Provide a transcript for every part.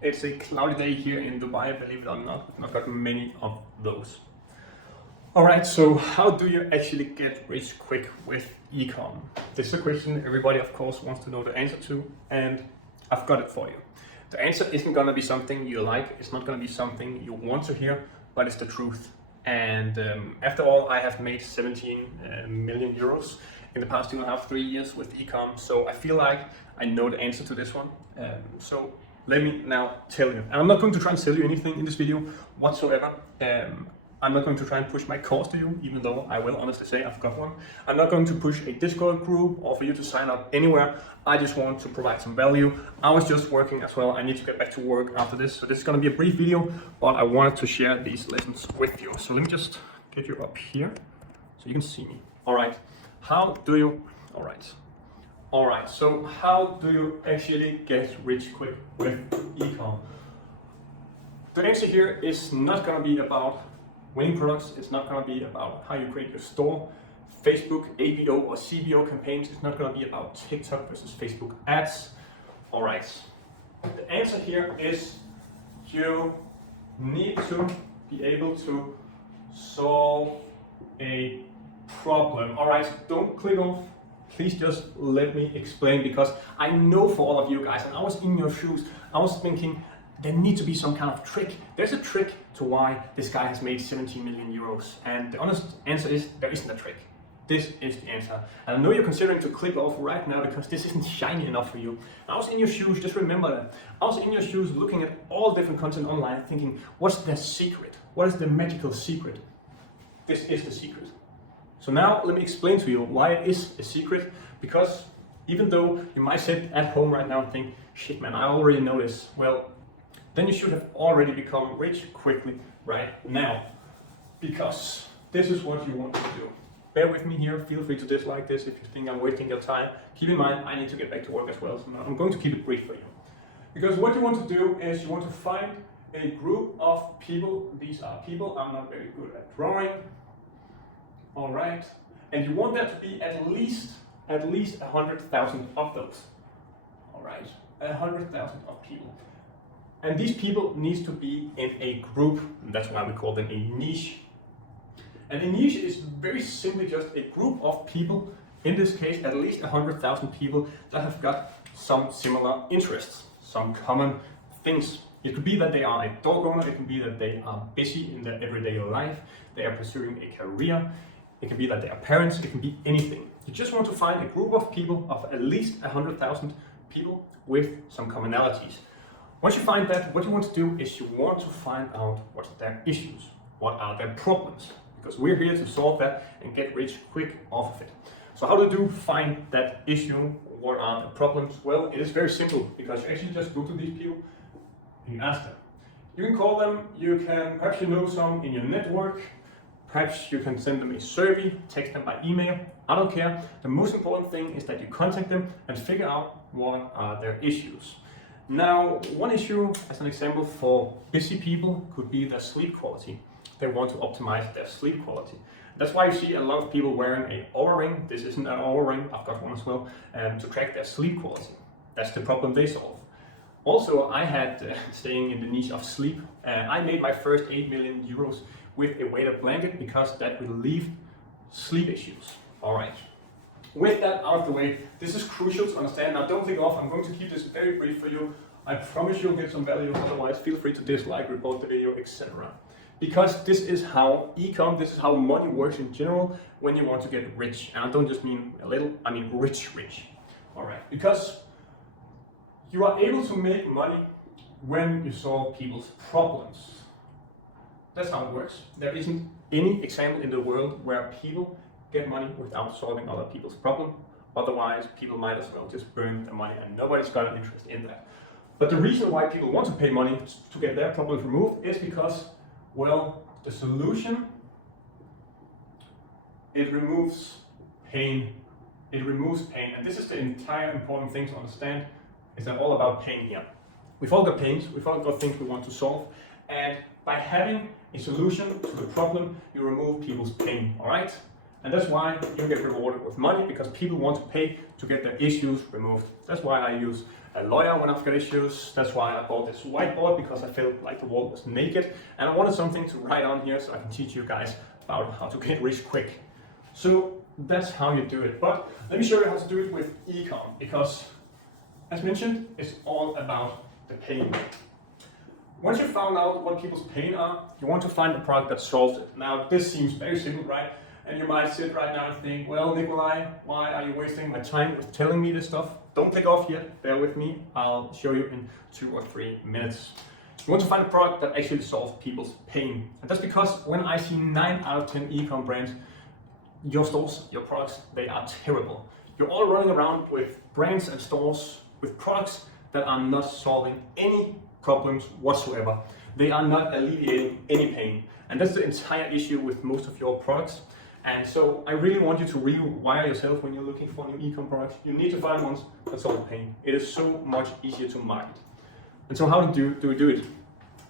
It's a cloudy day here in Dubai, believe it or not. I've got many of those. All right, so how do you actually get rich quick with ecom? This is a question everybody, of course, wants to know the answer to, and I've got it for you. The answer isn't gonna be something you like, it's not gonna be something you want to hear, but it's the truth. And after all, I have made 17 million euros in the past 2.5, 3 years with ecom, so I feel like I know the answer to this one. So let me now tell you. And I'm not going to try and sell you anything in this video whatsoever. I'm not going to try and push my course to you, even though I will honestly say I've got one. I'm not going to push a Discord group or for you to sign up anywhere. I just want to provide some value. I was just working as well. I need to get back to work after this. So this is going to be a brief video, but I wanted to share these lessons with you. So let me just get you up here so you can see me. All right. How do you, all right. So how do you actually get rich quick with ecom? The answer here is not going to be about winning products. It's not going to be about how you create your store, Facebook, ABO or CBO campaigns. It's not going to be about TikTok versus Facebook ads. All right. The answer here is you need to be able to solve a problem. All right, don't click off. Please just let me explain, because I know for all of you guys, and I was in your shoes, I was thinking, there needs to be some kind of trick. There's a trick to why this guy has made 17 million euros. And the honest answer is there isn't a trick. This is the answer. And I know you're considering to click off right now because this isn't shiny enough for you. I was in your shoes, just remember that. I was in your shoes looking at all different content online thinking, what's the secret? What is the magical secret? This is the secret. So now let me explain to you why it is a secret, because even though you might sit at home right now and think, shit man, I already know this. Well, then you should have already become rich quickly right now, because this is what you want to do. Bear with me here, feel free to dislike this if you think I'm wasting your time. Keep in mind, I need to get back to work as well, so I'm going to keep it brief for you. Because what you want to do is you want to find a group of people. These are people, I'm not very good at drawing. All right, and you want there to be at least 100,000 of those. All right, 100,000 of people. And these people need to be in a group, and that's why we call them a niche. And a niche is very simply just a group of people, in this case at least 100,000 people that have got some similar interests, some common things. It could be that they are a dog owner, it can be that they are busy in their everyday life, they are pursuing a career, it can be that they are parents, it can be anything. You just want to find a group of people of at least 100,000 people with some commonalities. Once you find that, what you want to do is you want to find out what's their issues, what are their problems, because we're here to solve that and get rich quick off of it. So how do you find that issue? What are the problems? Well, it is very simple, because you actually just go to these people and you ask them. You can call them, you can, perhaps you know some in your network, perhaps you can send them a survey, text them by email, I don't care. The most important thing is that you contact them and figure out what are their issues. Now, one issue, as an example, for busy people could be their sleep quality. They want to optimize their sleep quality. That's why you see a lot of people wearing an Oura ring. This isn't an Oura ring, I've got one as well, to track their sleep quality. That's the problem they solve. Also, I had, staying in the niche of sleep, I made my first 8 million euros with a weighted blanket, because that relieved sleep issues. All right. With that out of the way, this is crucial to understand. Now don't click off, I'm going to keep this very brief for you. I promise you'll get some value, otherwise feel free to dislike, report the video, etc. Because this is how ecom, this is how money works in general when you want to get rich. And I don't just mean a little, I mean rich. All right, because you are able to make money when you solve people's problems. That's how it works. There isn't any example in the world where people get money without solving other people's problem. Otherwise, people might as well just burn the money, and nobody's got an interest in that. But the reason why people want to pay money to get their problems removed is because, well, the solution, it removes pain. It removes pain. And this is the entire important thing to understand, is that all about pain here. We've all got pains, we've all got things we want to solve, and by having a solution to the problem, you remove people's pain, all right? And that's why you get rewarded with money, because people want to pay to get their issues removed. That's why I use a lawyer when I've got issues. That's why I bought this whiteboard, because I felt like the world was naked and I wanted something to write on here so I can teach you guys about how to get rich quick. So that's how you do it. But let me show you how to do it with ecom, because as mentioned, it's all about the pain. Once you've found out what people's pain are, you want to find a product that solves it. Now, this seems very simple, right? And you might sit right now and think, well, Nikolai, why are you wasting my time with telling me this stuff? Don't click off yet, bear with me. I'll show you in 2 or 3 minutes. You want to find a product that actually solves people's pain. And that's because when I see 9 out of 10 ecom brands, your stores, your products, they are terrible. You're all running around with brands and stores with products that are not solving any problems whatsoever. They are not alleviating any pain. And that's the entire issue with most of your products. And so I really want you to rewire yourself when you're looking for new ecom products. You need to find ones that solve pain. It is so much easier to market. And so how do we do it?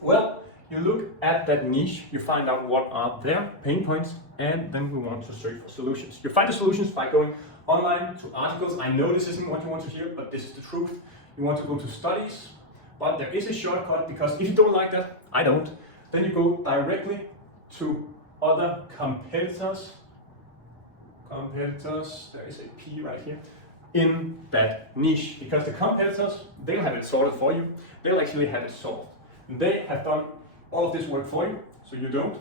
Well, you look at that niche, you find out what are their pain points, and then we want to search for solutions. You find the solutions by going online to articles. I know this isn't what you want to hear, but this is the truth. You want to go to studies, but there is a shortcut, because if you don't like that, I don't, then you go directly to other competitors, there is a P right here, in that niche, because the competitors, they'll have it sorted for you. They'll actually have it solved. They have done all of this work for you, so you don't.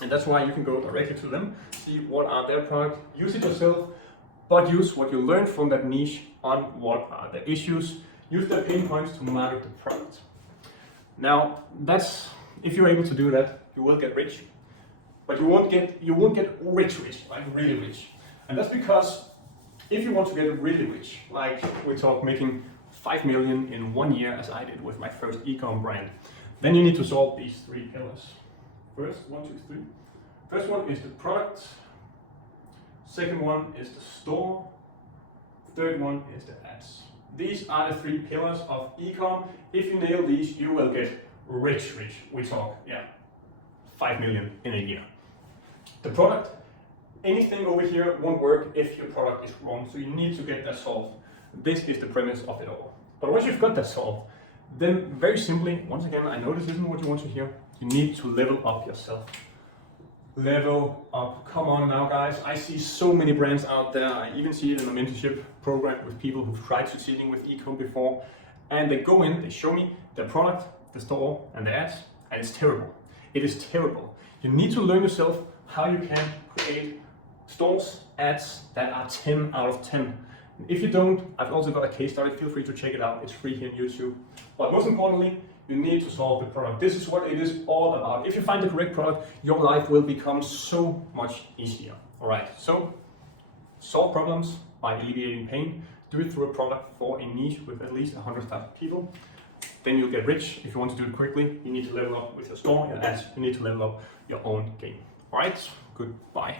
And that's why you can go directly to them, see what are their products, use it yourself, but use what you learned from that niche on what are the issues, use their pain points to market the product. Now, if you're able to do that, you will get rich, but you won't get rich, like really rich. And that's because if you want to get really rich, like we talk making 5 million in 1 year, as I did with my first ecom brand, then you need to solve these 3 pillars. First, 1, 2, 3. First one is the product. Second one is the store. Third one is the ads. These are the 3 pillars of ecom. If you nail these, you will get rich. We talk, 5 million in a year. The product, anything over here won't work if your product is wrong, so you need to get that solved. This is the premise of it all. But once you've got that solved, then very simply, once again, I know this isn't what you want to hear, you need to level up yourself. Level up, come on now guys, I see so many brands out there, I even see it in a mentorship program with people who've tried succeeding with ecom before, and they go in, they show me their product, the store, and the ads, and it's terrible. It is terrible. You need to learn yourself how you can create stores, ads that are 10 out of 10. If you don't, I've also got a case study, feel free to check it out, it's free here on YouTube. But most importantly, you need to solve the product. This is what it is all about. If you find the correct product, your life will become so much easier. All right, so solve problems by alleviating pain. Do it through a product for a niche with at least 100,000 people. Then you'll get rich. If you want to do it quickly, you need to level up with your store, your ads, you need to level up your own game. All right, goodbye.